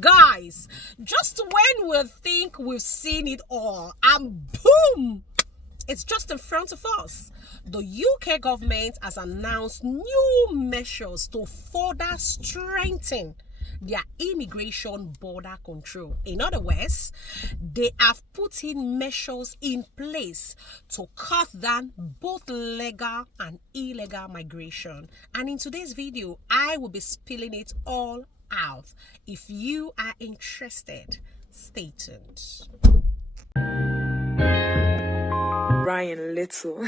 Guys, just when we think we've seen it all, and boom, it's just in front of us. The UK government has announced new measures to further strengthen their immigration border control. In other words, they have put in measures in place to cut down both legal and illegal migration. And in today's video, I will be spilling it all out. If you are interested, stay tuned. Ryan Little.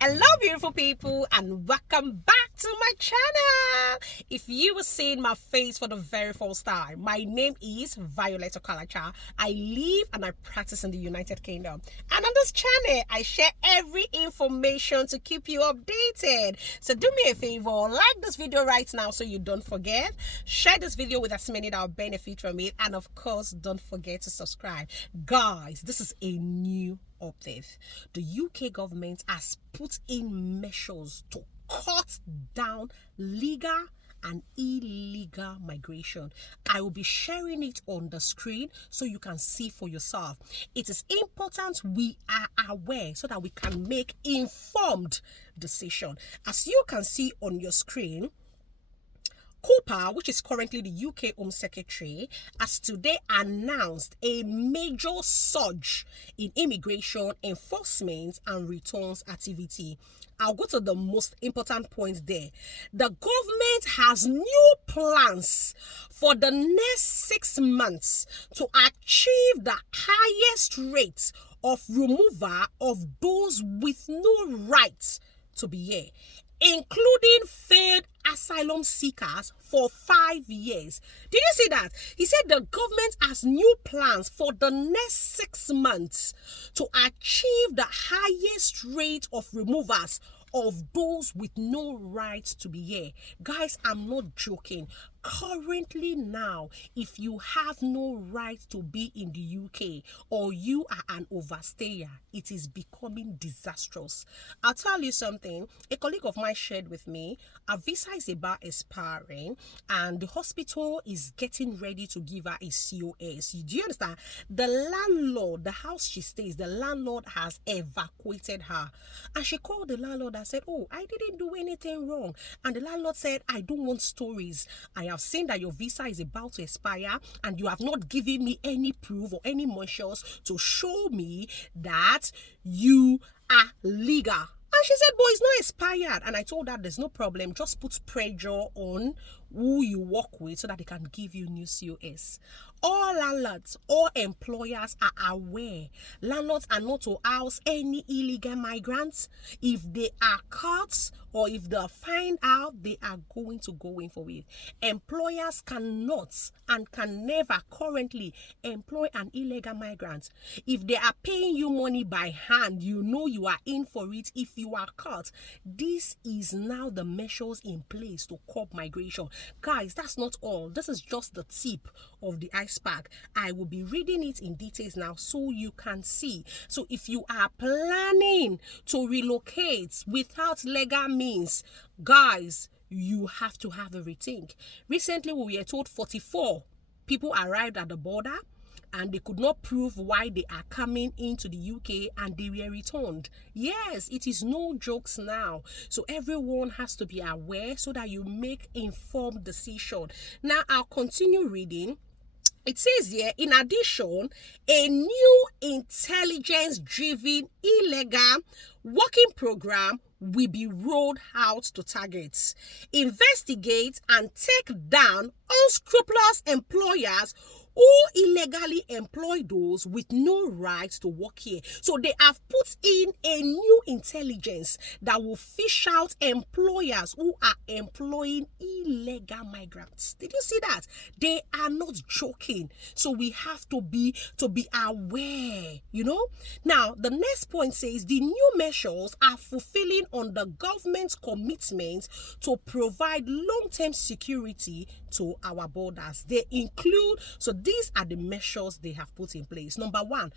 Hello beautiful people and welcome back to my channel. If you were seeing my face for the very first time, my name is Violet Okalacha. I live and I practice in the United Kingdom, and on this channel I share every information to keep you updated. So do me a favor, like this video right now so you don't forget, share this video with as many that will benefit from it, and of course don't forget to subscribe. Guys, this is a new update. The UK government has put in measures to cut down legal and illegal migration. I will be sharing it on the screen so you can see for yourself. It is important we are aware so that we can make informed decision. As you can see on your screen, Cooper, which is currently the UK Home Secretary, has today announced a major surge in immigration enforcement and returns activity. I'll go to the most important point there. The government has new plans for the next 6 months to achieve the highest rate of removal of those with no right to be here, including failed asylum seekers for 5 years. Did you see that? He said the government has new plans for the next 6 months to achieve the highest rate of removals of those with no right to be here. Guys, I'm not joking. Currently now, if you have no right to be in the UK or you are an overstayer, it is becoming disastrous. I'll tell you something. A colleague of mine shared with me, her visa is about expiring and the hospital is getting ready to give her a COS. Do you understand? The landlord, the house she stays, the landlord has evacuated her. And she called the landlord and said, oh, I didn't do anything wrong. And the landlord said, I don't want stories. I have seen that your visa is about to expire and you have not given me any proof or any measures to show me that you are legal. And she said, but it's not expired. And I told her there's no problem. Just put pressure on who you work with so that they can give you new COS. All landlords, all employers are aware. Landlords are not to house any illegal migrants. If they are caught or if they find out, they are going to go in for it. Employers cannot and can never currently employ an illegal migrant. If they are paying you money by hand, you know you are in for it if you are caught. This is now the measures in place to curb migration. Guys, that's not all. This is just the tip of the iceberg. I will be reading it in details now so you can see. So if you are planning to relocate without legal means, guys, you have to have a rethink. Recently, we were told 44 people arrived at the border and they could not prove why they are coming into the UK and they were returned. Yes, it is no jokes now. So everyone has to be aware so that you make informed decision. Now, I'll continue reading. It says here, in addition, a new intelligence-driven illegal working program will be rolled out to targets, investigate and take down unscrupulous employers who illegally employ those with no right to work here. So they have put in a new intelligence that will fish out employers who are employing illegal migrants. Did you see that? They are not joking. So we have to be aware, you know. Now, the next point says the new measures are fulfilling on the government's commitment to provide long-term security to our borders. They include, so these are the measures they have put in place. Number one,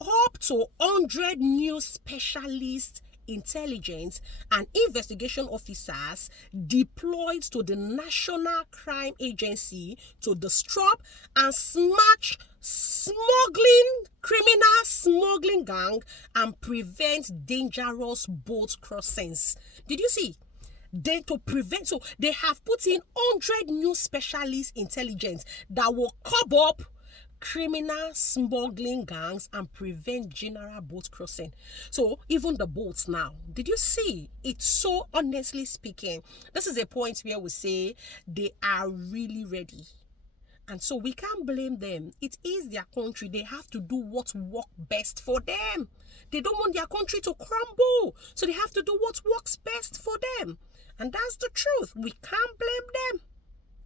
up to 100 new specialist intelligence, and investigation officers deployed to the National Crime Agency to disrupt and smash criminal smuggling gang and prevent dangerous boat crossings. Did you see? So they have put in 100 new specialist intelligence that will curb up criminal smuggling gangs and prevent general boat crossing. So even the boats now, did you see? It's so, honestly speaking, this is a point where we say they are really ready. And so we can't blame them. It is their country. They have to do what works best for them. They don't want their country to crumble. So they have to do what works best for them. And that's the truth. We can't blame them.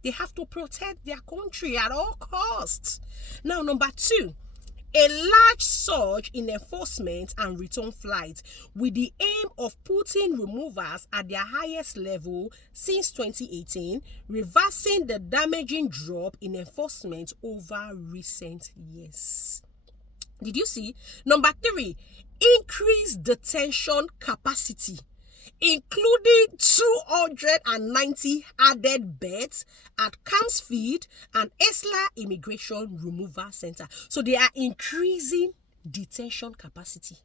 They have to protect their country at all costs. Now, number 2, a large surge in enforcement and return flights with the aim of putting removals at their highest level since 2018, reversing the damaging drop in enforcement over recent years. Did you see? Number 3, increased detention capacity, including 290 added beds at Campsfield and Esla Immigration Removal Center. So they are increasing detention capacity.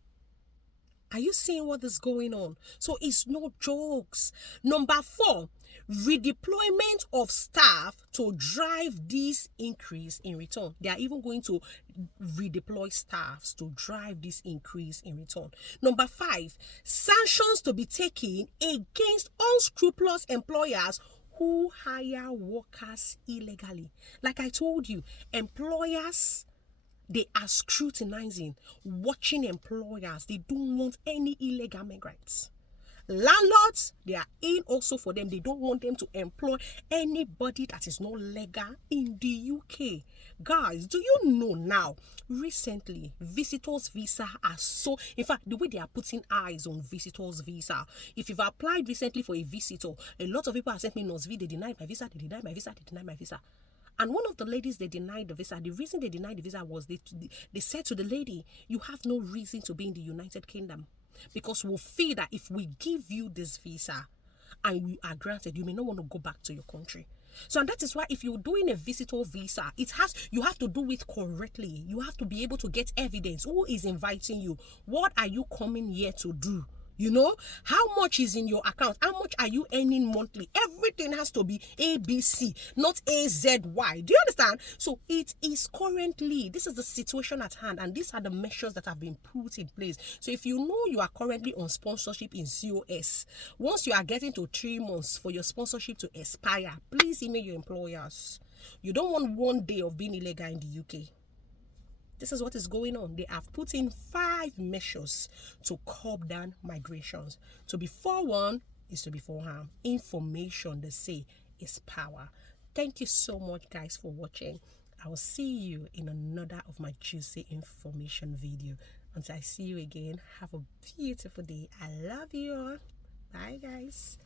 Are you seeing what is going on? So it's no jokes. Number 4, redeployment of staff to drive this increase in return. They are even going to redeploy staffs to drive this increase in return. Number 5, sanctions to be taken against unscrupulous employers who hire workers illegally. Like I told you, employers, they are scrutinizing, watching employers. They don't want any illegal migrants. Landlords, they are in also for them. They don't want them to employ anybody that is not legal in the UK. Guys, do you know now, recently, visitors visa are so, in fact, the way they are putting eyes on visitors visa, if you've applied recently for a visitor, a lot of people have sent me notes, they denied my visa, they denied my visa, they denied my visa. And one of the ladies they denied the visa, the reason they denied the visa was they said to the lady, you have no reason to be in the United Kingdom. Because we'll feel that if we give you this visa and you are granted, you may not want to go back to your country. So, and that is why if you're doing a visitor visa, you have to do it correctly. You have to be able to get evidence. Who is inviting you? What are you coming here to do? You know, how much is in your account? How much are you earning monthly? Everything has to be ABC, not AZY. Do you understand? So it is currently, this is the situation at hand, and these are the measures that have been put in place. So if you know you are currently on sponsorship in COS, once you are getting to 3 months for your sponsorship to expire, please email your employers. You don't want 1 day of being illegal in the UK. This is what is going on. They have put in 5 measures to curb down migrations. To be forewarned is to be forearmed. Information, they say, is power. Thank you so much, guys, for watching. I will see you in another of my juicy information video. Until I see you again, have a beautiful day. I love you all. Bye, guys.